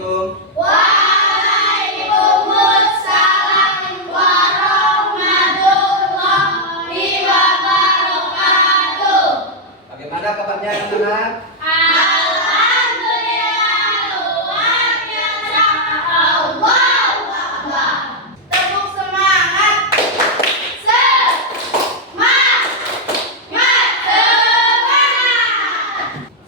Assalamualaikum. Waalaikumsalam warahmatullahi wabarakatuh. Bagaimana kabarnya anak-anak? Alhamdulillah luar biasa. Allahu Akbar. Tepuk semangat. Semangat.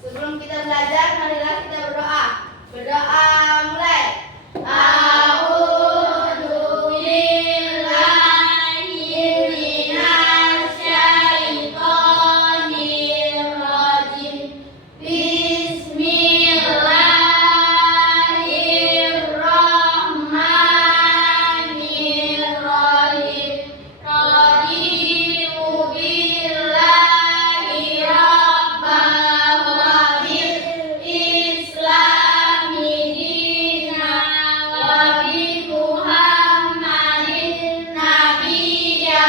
Sebelum kita belajar, marilah kita berdoa. Berdoa mulai. A'udzu billahi minasyaitonir rajim. Bismillahirrahmanirrahim. Raditu billahi rabbah wa bil islami dina wa bi Muhammadin nabiyya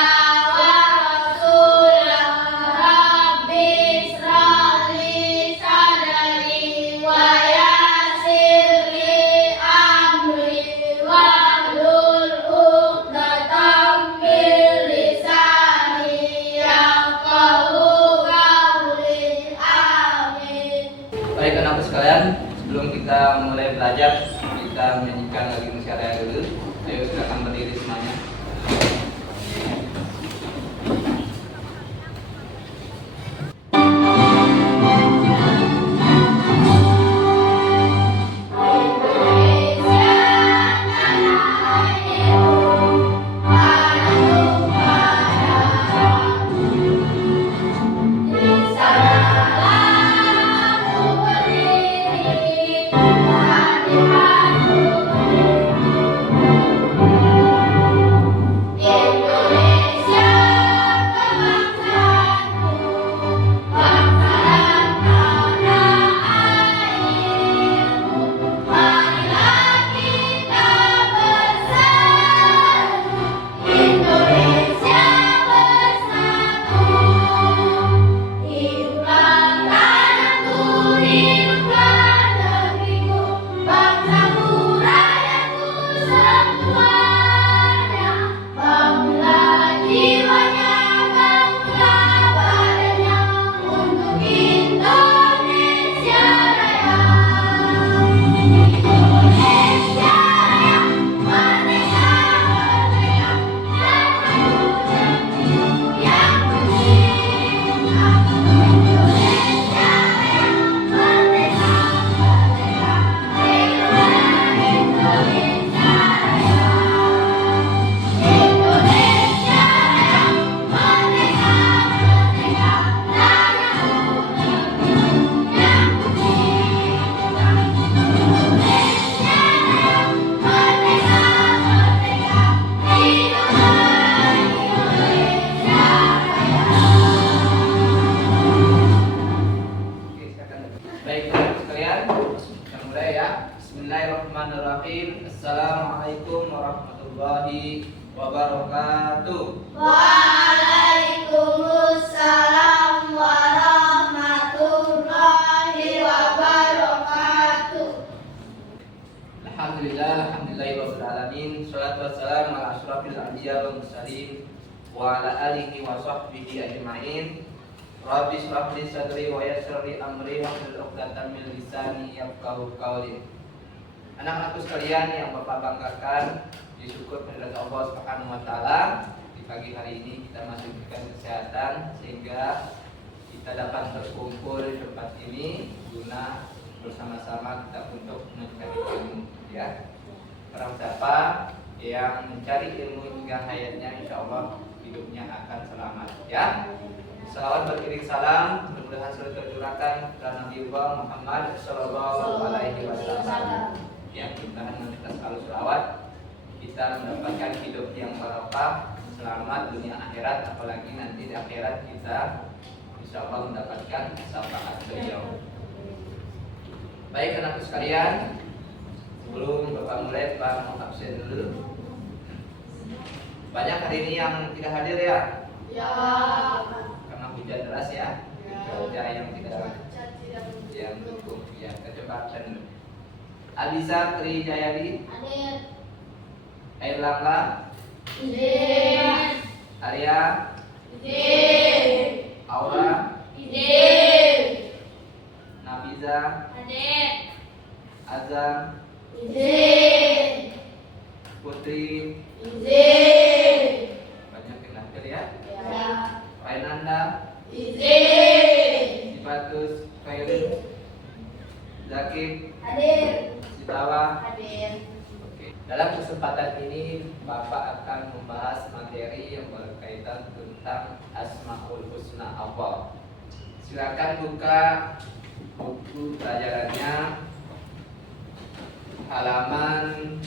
wa rasulah. Rabbi israh li sadri wa yassir li amri wahlul 'uqdatam min lisani yafqahu qawli. Amin. Baik anak-anak sekalian, sebelum kita mulai belajar, kita menyanyikan lagi musyawarah dulu. Ayo silakan berdiri semuanya. Baik anak sekalian, kita mulai ya. Bismillahirrahmanirrahim. Assalamualaikum warahmatullahi wabarakatuh. Waalaikumsalam warahmatullahi wabarakatuh. Alhamdulillahirabbil alamin. Shalatu wassalamu ala asyrafil anbiya wal mursalin wa ala alihi wa sahbihi ajmain. Rabbi shrah li sadri wa yassir li amri wahlul 'uqdatam min lisani yafqahu qawli. Anak-anakku sekalian yang Bapak banggakan, disyukur kehadirat Allah Subhanahu wa taala, di pagi hari ini kita masih diberikan kesehatan sehingga kita dapat berkumpul di tempat ini guna bersama-sama kita untuk mencari ilmu ya. Barang siapa yang mencari ilmu hingga hayatnya, insyaallah hidupnya akan selamat ya. Salawat beriring salam mudah-mudahan selalu tercurahkan kepada Nabi Muhammad sallallahu alaihi wasallam. Ya, mudah-mudahan kita selalu selawat, kita mendapatkan hidup yang barokah, selamat dunia akhirat, apalagi nanti di akhirat kita insyaallah mendapatkan syafaat beliau. Baik anakku sekalian, sebelum Bapak mulai, Pak mau absen dulu. Banyak hari ini yang tidak hadir ya? Ya. Hujan deras ya, cuaca yang tidak yang mendukung ya, kecepatan. Alisa Trijayadi, Hadir. Airlangga, Izin. Arya, Izin. Aura, Izin. Nabiza, Hadir. Azam, Izin. Putri, Izin. banyak yang hadir ya. Ya. Rainanda, Izin. Sifatus, Khairul, Zakib, Hadir. Sitawa. Hadir. Oke. Dalam kesempatan ini Bapak akan membahas materi yang berkaitan tentang Asmaul Husna Allah. Silakan buka buku pelajarannya halaman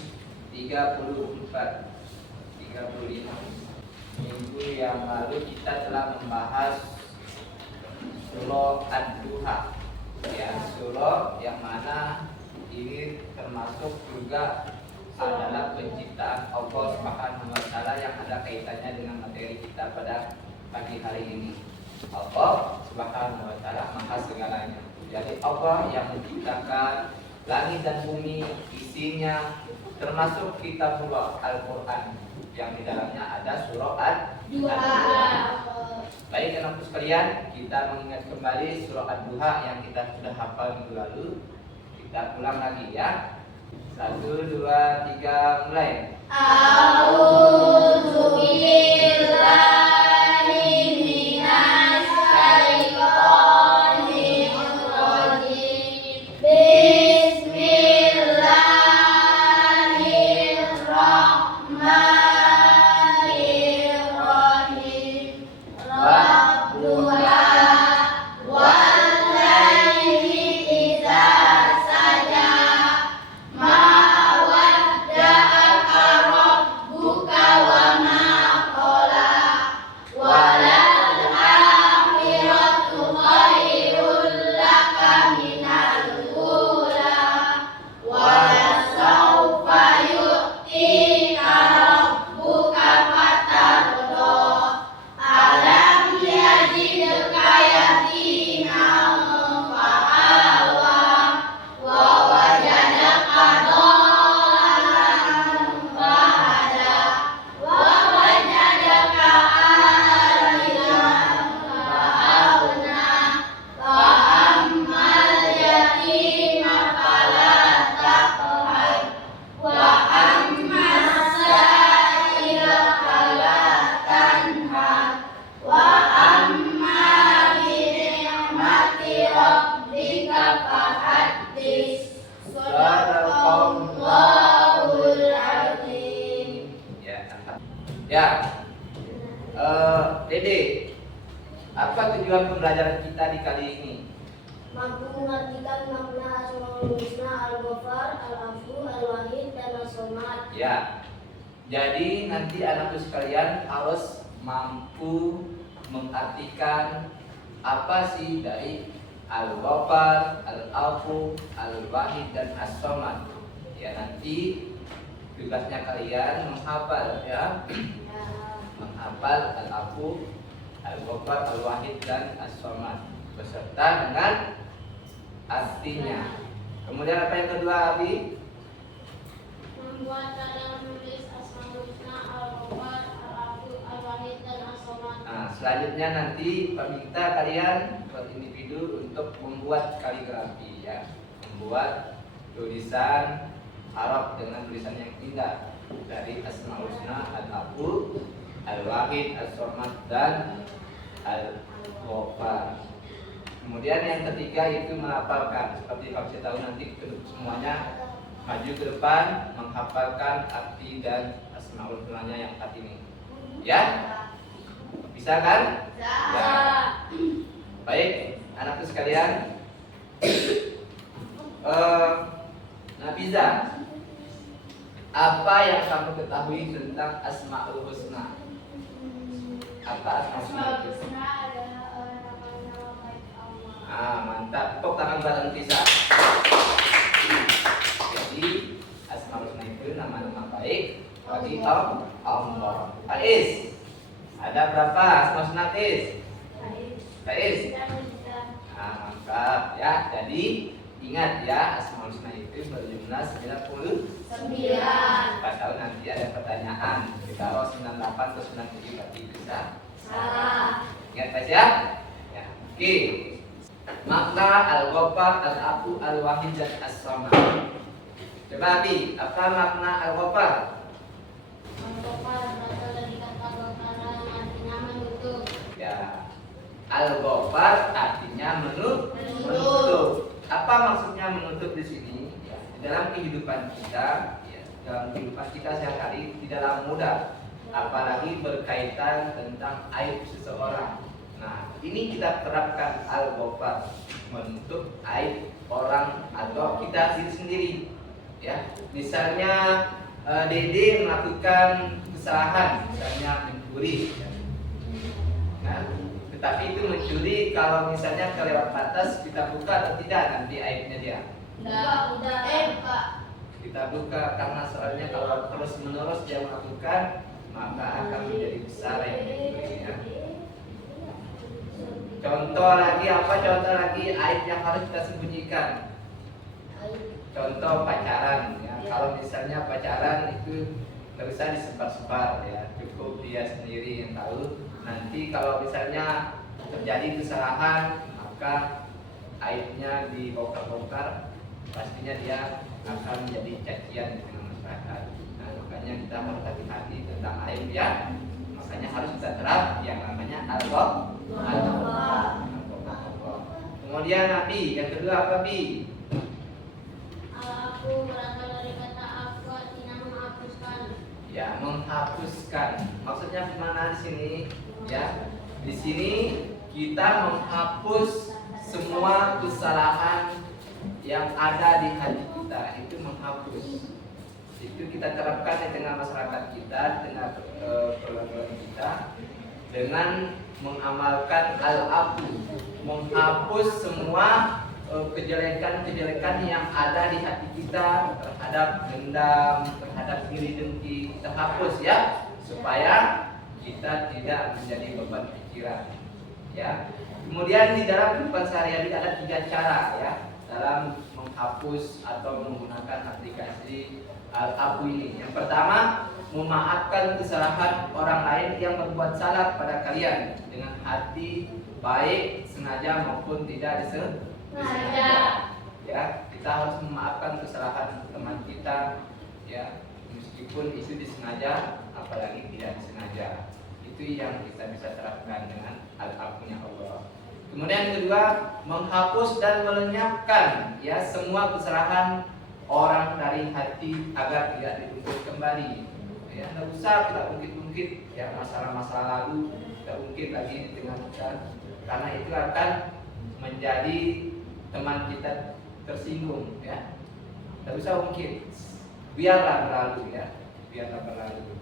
34 35. Minggu yang lalu kita telah membahas surah Ad-Duha, ya, surah yang mana ini termasuk juga adalah penciptaan Allah Subhanahu wa taala yang ada kaitannya dengan materi kita pada pagi hari ini. Allah Subhanahu wa taala maha segalanya. Jadi Allah yang menciptakan langit dan bumi, isinya termasuk kitabullah Al-Qur'an yang di dalamnya ada surah Ad-Duha. Baik anak-anakku sekalian, kita mengingat kembali surah Ad-Duha yang kita sudah hafal minggu lalu. Kita ulang lagi ya. 1, 2, 3, mulai. A'udzu billahi minas syaitonir rajim. Bismillahirrahmanirrahim. Wadduha wal laili idza saja. Ma wadda'aka rabbuka wa ma qala. Walal akhiratu khairul laka minal ula. Walasawfa yu'tika rabbuka fatarda. Alam yajidka yatiman fa'awa. Wa wajadaka dhalan fahada. Wa wajadaka a'ilan fa'aghna. Fa ammal yatima fala taqhar. Wa ammas sa'ila fala tanhar. Wa amma bi ni'mati rabbika fahaddits. Shadaqallahul azim. Ya. Dede, apa tujuan pembelajaran kita di kali ini? Mampu mengartikan makna Asmaul Husna Al-Ghafar, Al-Afu, Al-Wahid, dan As-Somad. Ya. Jadi nanti anakku sekalian harus mampu mengartikan apa sih dari Al-Ghafar, Al-Afu, Al-Wahid, dan As-Somad. Ya, nanti tugasnya kalian menghafal ya. Menghafal Al-Afu, Al-Ghafar, Al-Wahid, dan As-Somad beserta dengan artinya. Kemudian apa yang kedua, Abi? Membuat cara menulis Asmaul Husna Al-Ghafar, Al-Afu, Al-Wahid, dan As-Somad. Nah, selanjutnya nanti peminta kalian per individu untuk membuat kaligrafi ya, membuat tulisan Arab dengan tulisan yang indah dari Asmaul Husna, Al-Afu, Al-Wahid, As-Somad, dan Al-Ghafar. Kemudian yang ketiga itu menghafalkan. Seperti kalau saya tahu nanti semuanya maju ke depan menghafalkan arti dan Asmaul Husna-nya yang saat ini. Ya? Bisa kan? Ya. Baik, anakku sekalian. Nabiza, apa yang kamu ketahui tentang Asmaul Husna? Apa Asmaul Husna? adalah nama-nama baik Allah. Mantap. Tepuk tangan bareng bisa. Jadi Asmaul Husna itu nama-nama baik bagi Allah. Faiz, ada berapa Asmaul Husna, Faiz? Faiz? Mantap ya. Jadi Ingat ya, Asmaul Husna itu berjumlah 99. Siapa tahu nanti ada pertanyaan. Kalau 98 atau 97 berarti bisa salah. Ingat Pak ya? Ya. Oke. Makna Al-Ghaffar, Al-Afu, Al-Wahid dan As-Samad. Coba Abi, apa makna Al-Ghaffar? Al-Ghaffar berasal dari kata Ghafara yang artinya menutup. Ya. Al-Ghaffar artinya menutup. Apa maksudnya menutup di sini? Ya, di dalam kehidupan kita, ya, dalam kehidupan kita sehari-hari tidaklah mudah, apalagi berkaitan tentang aib seseorang. Nah, ini kita terapkan Al-Ghaffar, menutup aib orang atau kita diri sendiri. Ya, misalnya Dede melakukan kesalahan, misalnya mencuri. Ya. Nah, tetapi itu mencuri kalau misalnya kelewat batas kita buka atau tidak nanti aibnya dia. Udah. Kita buka karena soalnya kalau terus menerus dia melakukan maka akan menjadi besar aibnya. Contoh lagi apa? Contoh lagi aib yang harus kita sembunyikan. Contoh pacaran ya. Kalau misalnya pacaran itu nggak usah disebar-sebar ya, cukup dia sendiri yang tahu. Nanti kalau misalnya terjadi kesalahan maka aibnya dibongkar-bongkar, pastinya dia akan menjadi cacian di tengah masyarakat. Nah, makanya kita harus hati-hati tentang aib ya. Makanya harus kita terap yang namanya Al-Ghaffar. Kemudian Nabi yang kedua apa Bi? Al-Afu berasal dari kata afu artinya menghapuskan. Ya, menghapuskan. Maksudnya gimana di sini? Ya, di sini kita menghapus semua kesalahan yang ada di hati kita, itu menghapus. Itu kita terapkan di tengah masyarakat kita, di tengah keluarga kita dengan mengamalkan al-afu, menghapus semua kejelekan-kejelekan yang ada di hati kita terhadap dendam, terhadap iri dengki, kita hapus ya, supaya kita tidak menjadi beban pikiran. Ya. Kemudian di dalam kehidupan sehari-hari ada 3 cara ya dalam menghapus atau menggunakan aplikasi Al-Afu ini. Yang pertama, memaafkan kesalahan orang lain yang berbuat salah pada kalian dengan hati baik, sengaja maupun tidak disengaja. Ya, kita harus memaafkan kesalahan teman kita ya, meskipun itu disengaja apalagi tidak disengaja. Itu yang kita bisa terapkan dengan Al-Afunya Allah. Kemudian yang kedua, menghapus dan melenyapkan ya semua kesalahan orang dari hati agar tidak diungkit kembali. Ya, tidak usah kita ungkit-ungkit ya masalah-masalah lalu, kita ungkit lagi di tengah kita, karena itu akan menjadi teman kita tersinggung ya. Tidak usah ungkit, biarlah berlalu ya, biarlah berlalu.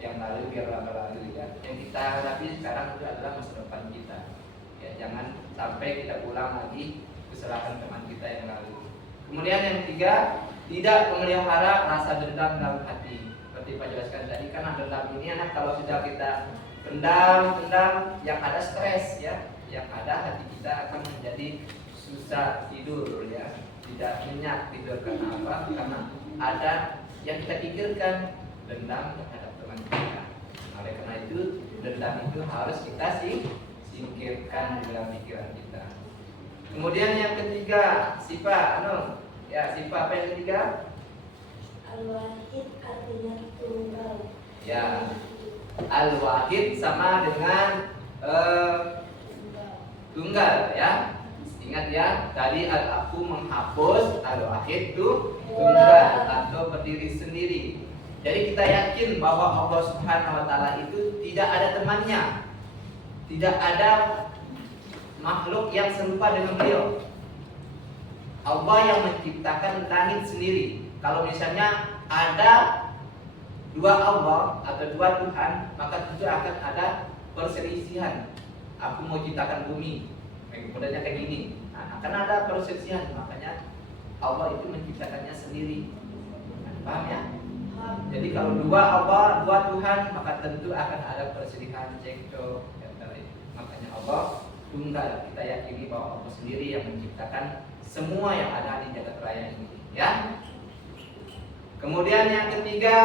Yang lalu biarlah berlalu ya. Yang kita hadapi sekarang itu adalah masa depan kita. Ya, jangan sampai kita ulang lagi kesalahan teman kita yang lalu. Kemudian yang ketiga, tidak memelihara rasa dendam dalam hati. Seperti Pak jelaskan tadi, karena dendam ini anak kalau sudah kita pendam yang ada stres ya, yang ada hati kita akan menjadi susah tidur ya, tidak nyenyak tidur. Karena apa? Karena ada yang kita pikirkan, dendam terhadap teman kita. Oleh karena itu dendam itu harus kita singkirkan di dalam pikiran kita. Kemudian yang ketiga, sifat sifat apa yang ketiga? Al-Wahid artinya tunggal. Ya, Al-Wahid sama dengan tunggal ya. Ingat ya, tadi Al-Afu menghapus, Al-Wahid itu tunggal atau berdiri sendiri. Jadi kita yakin bahwa Allah Subhanahu wa taala itu tidak ada temannya. Tidak ada makhluk yang serupa dengan beliau. Allah yang menciptakan langit sendiri. Kalau misalnya ada 2 Allah atau 2 Tuhan, maka tentu akan ada perselisihan. Aku mau ciptakan bumi, modelnya kayak gini. Nah, akan ada perselisihan. Makanya Allah itu menciptakannya sendiri. Paham ya? Jadi kalau 2 Allah, 2 Tuhan, maka tentu akan ada perselisihan, cekcok. Makanya Allah tunggal. Kita yakini bahwa Allah sendiri yang menciptakan semua yang ada di jagat raya ini, ya. Kemudian yang ketiga,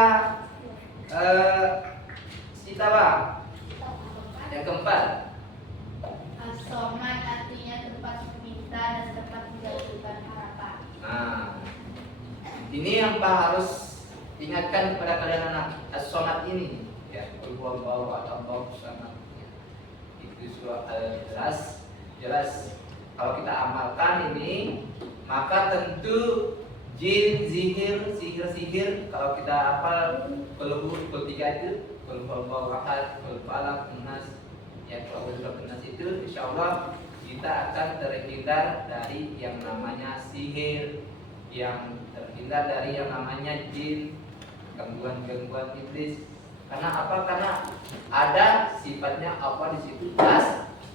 yang keempat, As-Somad artinya tempat meminta dan tempat menjatuhkan harapan. nah ini yang Pak harus ingatkan kepada kalian anak. As-Somad ini, ya, Qul huwallahu ahad Allahu samad. Itu surah Al-Ikhlas. Jelas kalau kita amalkan ini, maka tentu jin, sihir kalau kita hafal Qul 3 itu, Qul huwallahu ahad, Qul falaq, nas, ya kalau surah nas itu, insyaallah kita akan terhindar dari yang namanya sihir, yang terhindar dari yang namanya jin, gangguan-gangguan iblis. Karena apa? Karena ada sifatnya apa di situ?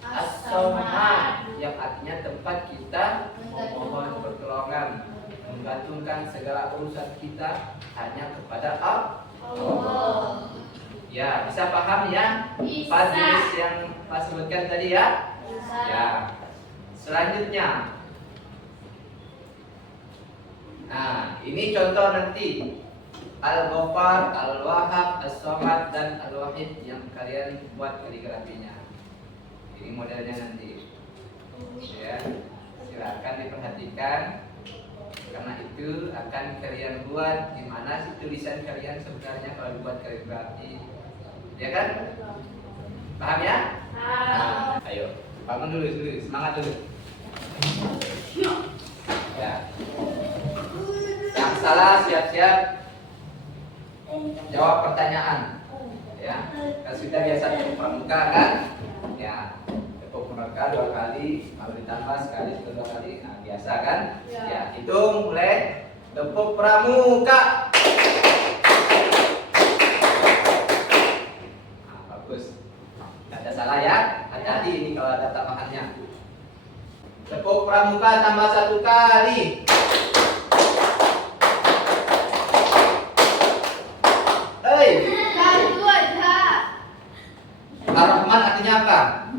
As-Somad, yang artinya tempat kita memohon pertolongan, menggantungkan segala urusan kita hanya kepada Allah. Ya, bisa paham ya? Bisa. Pak jenis yang Pak sebutkan tadi ya? Bisa. Ya. Selanjutnya, nah ini contoh nanti Al-Ghaffar, Al-Wahhab, As-Somad, dan Al-Wahid yang kalian buat kaligrafinya. Ini modelnya nanti. Ya, silakan diperhatikan. Karena itu akan kalian buat di mana sih tulisan kalian sebenarnya kalau dibuat kaligrafi. Ya kan? Paham ya? Nah, ayo, bangun dulu, semangat dulu. Ya. Yang salah siap-siap jawab pertanyaan. Ya, kan sudah biasa tepuk pramuka kan? Ya, tepuk pramuka 2 kali, kalau ditambah sekali 2 kali, nah biasa kan? Ya, hitung mulai tepuk pramuka. Nah, bagus. Tidak ada salah ya? Hati-hati ini kalau ada tambahannya. Tepuk pramuka tambah 1 kali. Ar-Rahman artinya apa?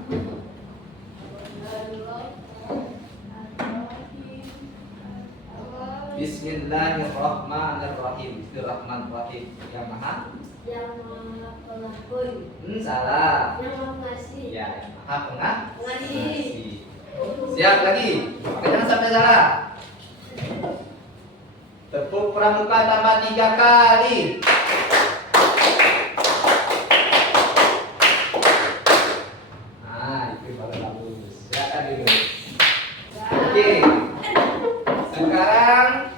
Bismillahirrahmanirrahim. Itu Rahman Rahim yang maha. Yang maha pengampun. Salah. Yang maha pengasih. Ya, yang maha Pengasih. Siap lagi. Oke, jangan sampai salah. Tepuk pramuka tambah 3 kali. Nah, itu baru bagus. Silakan dulu. Oke. Sekarang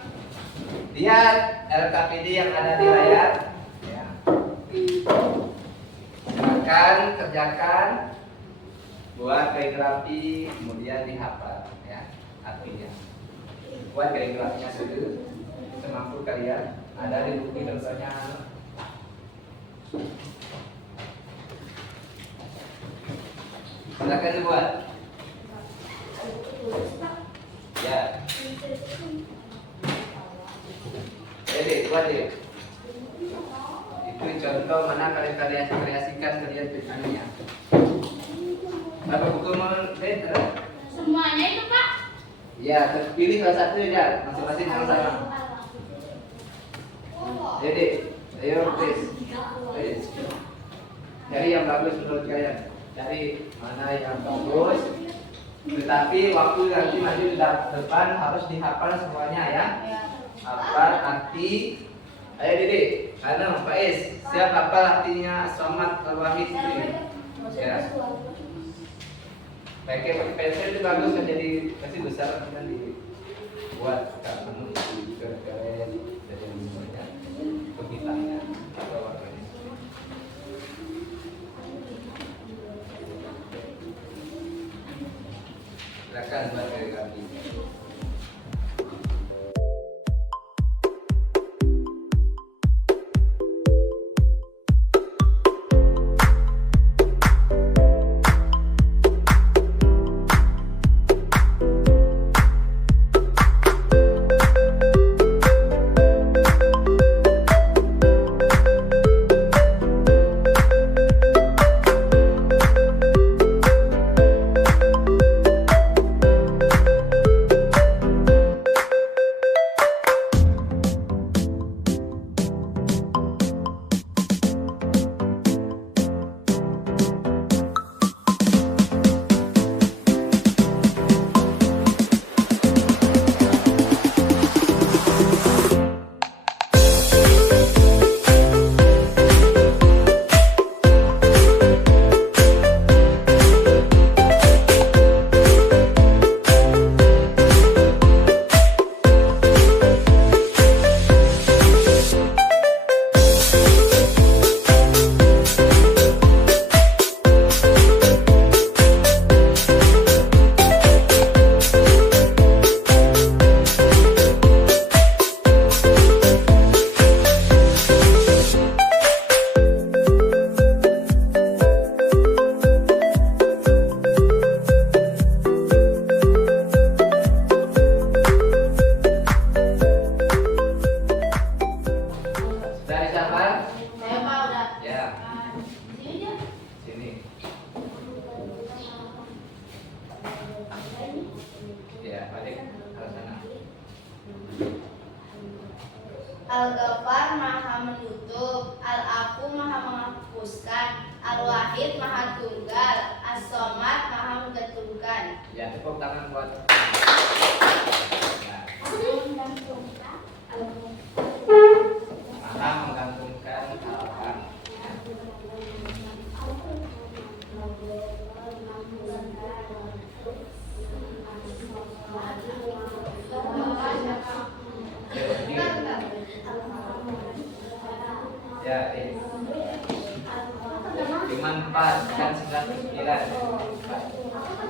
lihat LKPD yang ada di layar. Ya. Silakan kerjakan, buat kaligrafi, kemudian dihafal ya artinya. Buat kaligrafinya dulu semampu kalian. Ada di buku contohnya. Silakan dibuat. Ya. Jadi buat deh. Itu contoh mana kalian kreasikan kalian tulisannya. Berapa buku mau lihat? Semuanya itu Pak. Ya, terpilih salah satu ya, masing-masing yang sama. Jadi, ayo please. Cari yang bagus menurut kalian. Cari mana yang bagus. Tetapi waktu nanti maju di depan harus dihafal semuanya ya. Hafal arti. Ayo Dede, Pak Is, siap hafal artinya Somad Al-Wahid ini. Ya. Pakai pensil itu bagus kan, jadi pasti besar kan dibuat kamu keren jadi banyak pembintangnya atau warnanya. Silakan buat kaligrafi. Al-Ghafar Maha menutup, Al-Afu Maha menghapuskan, Al-Wahid Maha tunggal, As-Somad Maha menggantungkan. Ya, tepuk tangan buat. Ya, Maha menggantungkan harapan. Ya, dimanfaatkan 99.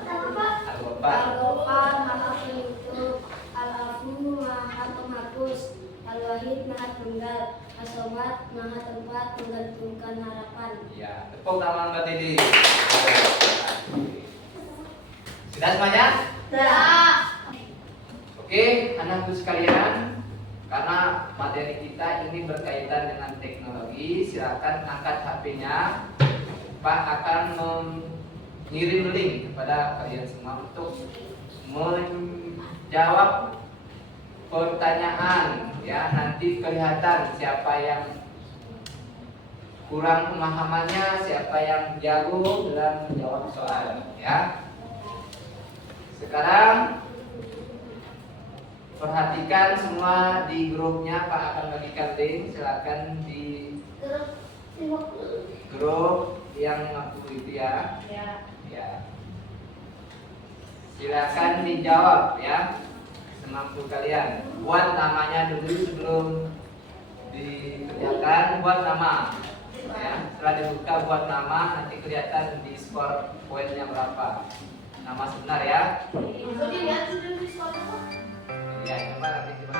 Al-Ghafar. Al-Ghafar Maha Penutup, Al-Afu Maha Penghapus, Al-Wahid Maha Tunggal, As-Somad Maha Tempat menggantungkan harapan. Ya, tepuk tangan Mbak Titi. Sudah semuanya? Sudah. Oke, anakku sekalian, karena materi kita ini berkaitan dengan teknologi, silakan angkat HP-nya. Pak akan mengirim link kepada kalian semua untuk menjawab pertanyaan. Ya, nanti kelihatan siapa yang kurang pemahamannya, siapa yang jago dalam menjawab soal. Ya. Sekarang perhatikan semua di grupnya, Pak akan bagikan link. Silakan di grup yang 50 itu ya. Ya. Silakan dijawab ya, semampu kalian. Buat namanya dulu sebelum dikerjakan. Buat nama. Ya. Setelah dibuka buat nama, nanti kelihatan di skor poinnya berapa. Nama sebenar ya. Dilihat sudah di sekolah. Ya, coba nanti coba.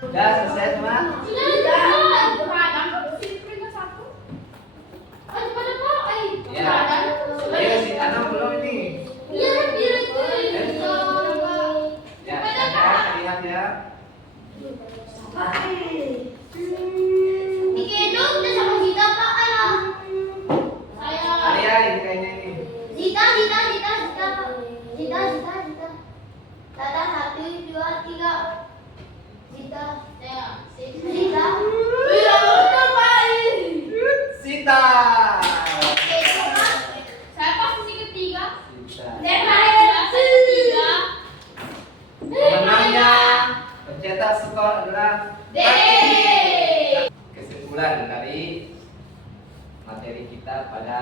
Sudah selesai semua? Ya. Ayo si Anam belum ini. Ya, saya lihat ya. Alia ini kayaknya ini. Zita. Tata 1, 2, 3. Zita. Sita. Saya posisi ketiga. Sita. Ketiga. Pemenangnya pencetak skor adalah D. Kesimpulan dari materi kita pada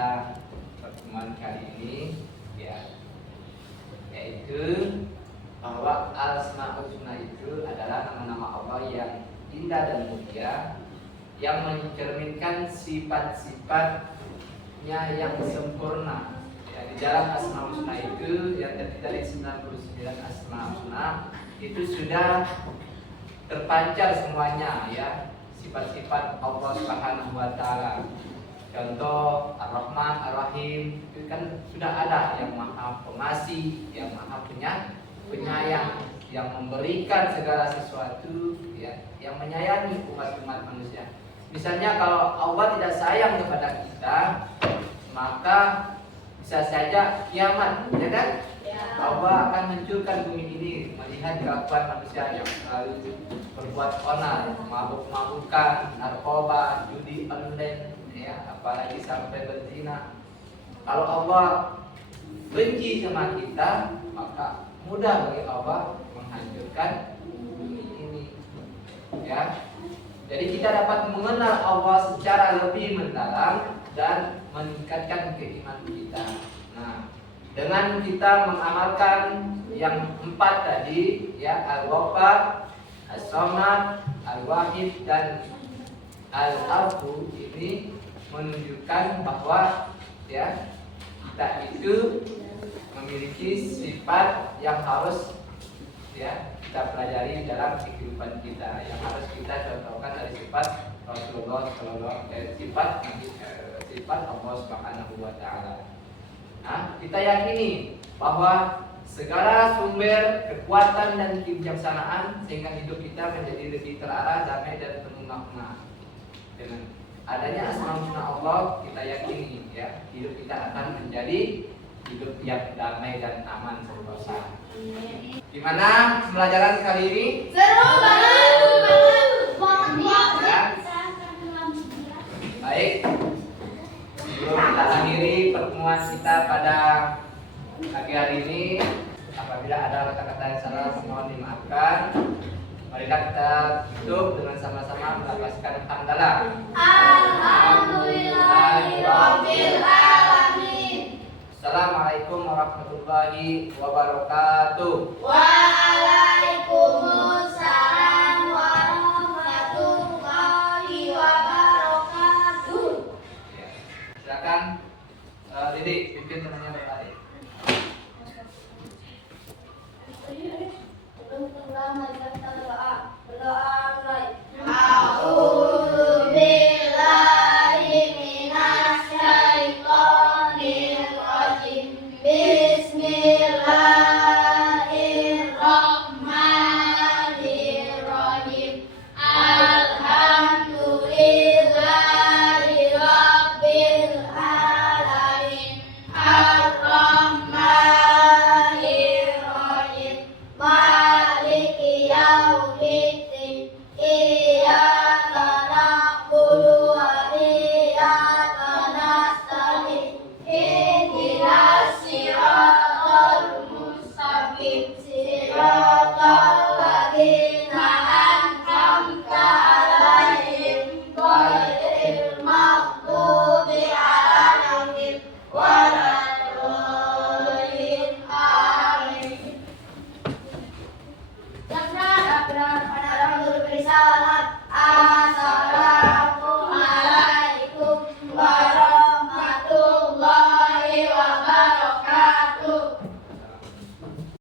pertemuan kali ini ya, yaitu bahwa Al-Asmaul Husna itu adalah nama-nama Allah yang indah dan mulia, yang mencerminkan sifat-sifatnya yang sempurna. Ya, di dalam Asmaul Husna itu yang terdiri dari 99 Asmaul Husna itu sudah terpancar semuanya ya, sifat-sifat Allah Subhanahu wa taala. Contoh Ar-Rahman, Ar-Rahim itu kan sudah ada, yang Maha Pengasih, yang Maha Penyayang, yang memberikan segala sesuatu ya, yang menyayangi umat-umat manusia. Misalnya kalau Allah tidak sayang kepada kita, maka bisa saja kiamat, ya kan? Allah akan hancurkan bumi ini melihat kelakuan manusia yang selalu berbuat onar, mabuk-mabukan, narkoba, judi online, ya, apalagi sampai berzina. Kalau Allah benci sama kita, maka mudah bagi Allah menghancurkan bumi ini. Ya. Jadi kita dapat mengenal Allah secara lebih mendalam dan meningkatkan keimanan kita. Nah, dengan kita mengamalkan yang 4 tadi, ya, Al-Ghaffar, As-Samad, Al-Wahid dan Al-Afu, ini menunjukkan bahwa ya, kita itu memiliki sifat yang harus ya kita pelajari dalam kehidupan kita, yang harus kita contohkan dari sifat Rasulullah sifat Allah Subhanahu wa taala. Nah, kita yakini bahwa segala sumber kekuatan dan kebijaksanaan sehingga hidup kita menjadi lebih terarah, damai dan penuh makna. Dengan adanya Asmaul Husna Allah, kita yakini ya, hidup kita akan menjadi hidup yang damai dan aman sentosa. Gimana pembelajaran kali ini? Seru banget. Ya. Baik. Sebelum kita akhiri pertemuan kita pada pagi hari ini, apabila ada kata-kata yang salah mohon dimaafkan. Marilah kita tutup dengan sama-sama melafazkan hamdalah. Alhamdulillahirabbil alamin. Assalamualaikum warahmatullahi wabarakatuh. Waalaikumsalam.